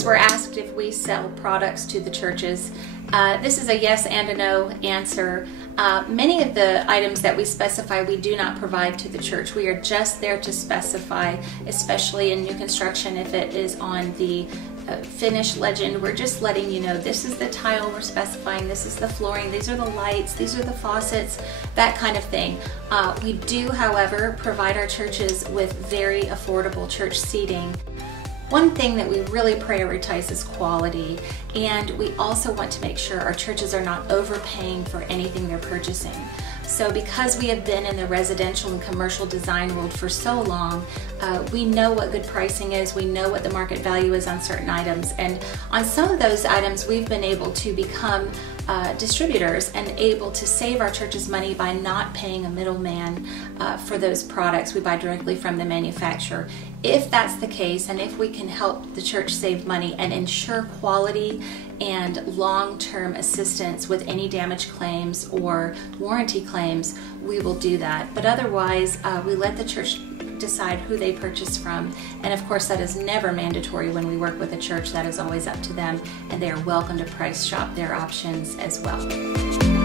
Sometimes we're asked if we sell products to the churches. This is a yes and a no answer. Many of the items that we specify we do not provide to the church. We are just there to specify, especially in new construction, if it is on the finish legend. We're just letting you know this is the tile we're specifying, this is the flooring, these are the lights, these are the faucets, that kind of thing. We do, however, provide our churches with very affordable church seating. One thing that we really prioritize is quality, and we also want to make sure our churches are not overpaying for anything they're purchasing. So because we have been in the residential and commercial design world for so long, we know what good pricing is, we know what the market value is on certain items, and on some of those items we've been able to become distributors and able to save our churches money by not paying a middleman for those products. We buy directly from the manufacturer. If that's the case, and if we can help the church save money and ensure quality and long-term assistance with any damage claims or warranty claims, we will do that. But otherwise, we let the church decide who they purchase from, and of course that is never mandatory when we work with a church. That is always up to them, and they are welcome to price shop their options as well.